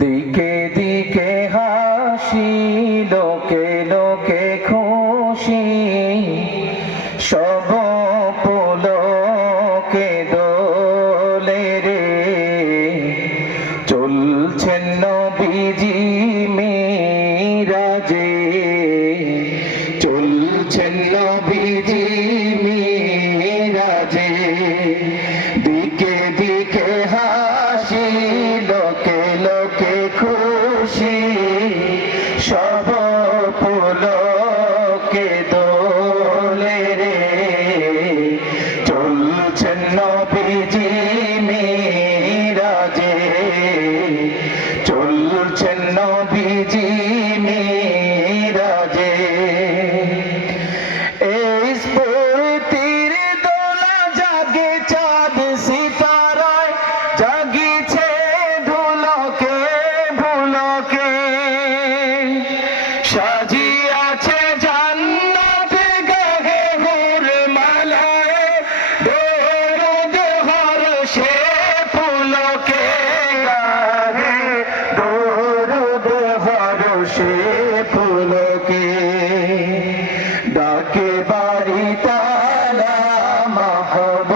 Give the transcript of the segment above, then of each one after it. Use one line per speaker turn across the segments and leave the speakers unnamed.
দিকে দিকে হাসি লোকে লোকে খুশি। সব পুলকে দোলে রে। চলছেন বিজি লোকে গাহে দরুদ হরষে পুলকে ডাকে বাড়ি তারা মাহব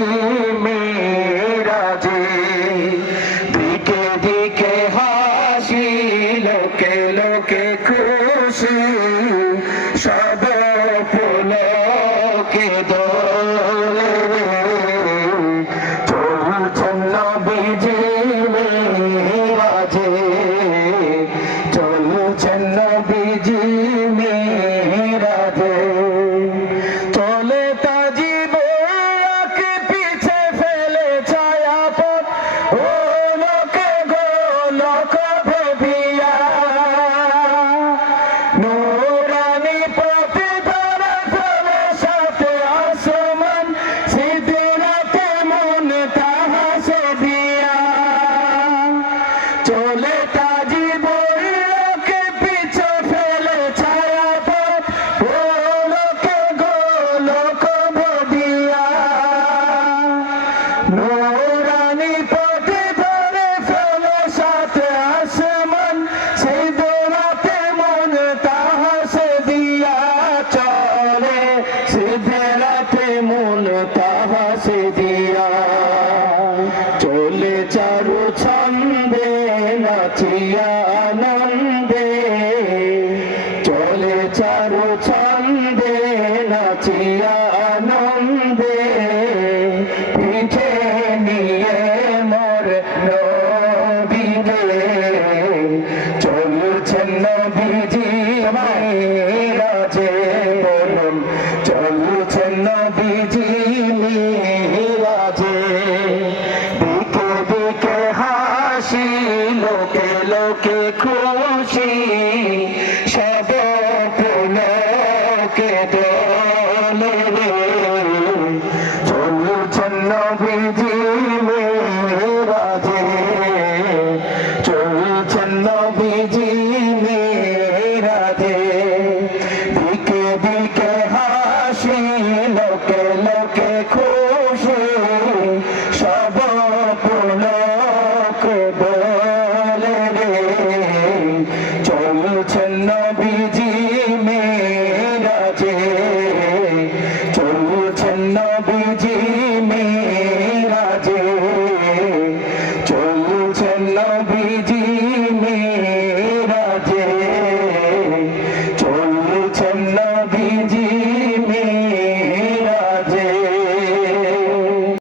রে চলছেন